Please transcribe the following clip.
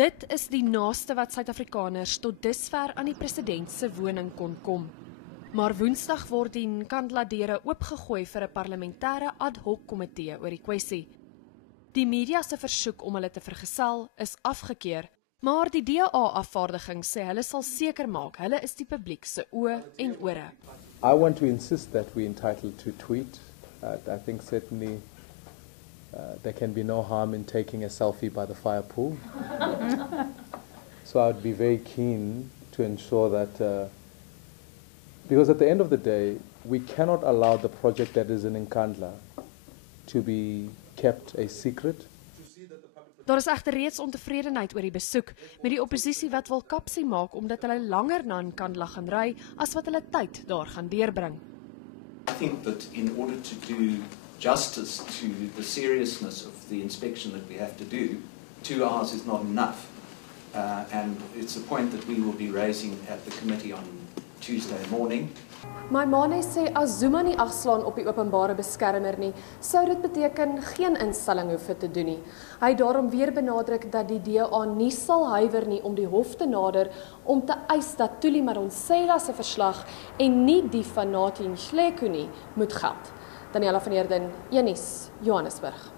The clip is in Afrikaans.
Dit is die naaste wat Suid-Afrikaners tot dusver aan die president se woning kon kom. Maar Woensdag word die Nkandla deure oopgegooi vir 'n parlementêre ad hoc komitee oor die kwessie. Die media se versoek om hulle te vergesel is afgekeur, maar die DA-afvaardiging sê hulle sal seker maak hulle is die publiek se oë en ore. I want to insist that we're entitled to tweet. I think certainly there can be no harm in taking a selfie by the fire pool. So I would be very keen to ensure that, because at the end of the day, we cannot allow the project that is in Nkandla to be kept a secret. Daar is egter reeds ontevredenheid oor die besoek, met die oppositie wat wil kapsie maak omdat hulle langer na Nkandla gaan ry as wat hulle tyd daar gaan deurbring. I think that in order to do justice to the seriousness of the inspection that we have to do, 2 hours is not enough. And it's a point that we will be raising at the committee on Tuesday morning. Maimane sê as Zuma nie afslaan op die openbare beskermer nie, sou dit beteken geen instelling hoef te doen nie. Hy het daarom weer benadruk dat die DA nie sal huiwer nie om die hof te nader om te eis dat Thuli Madonsela se verslag en nie die van Nathi Nhleko nie moet geld. Daniela van Heerden, Johannesburg.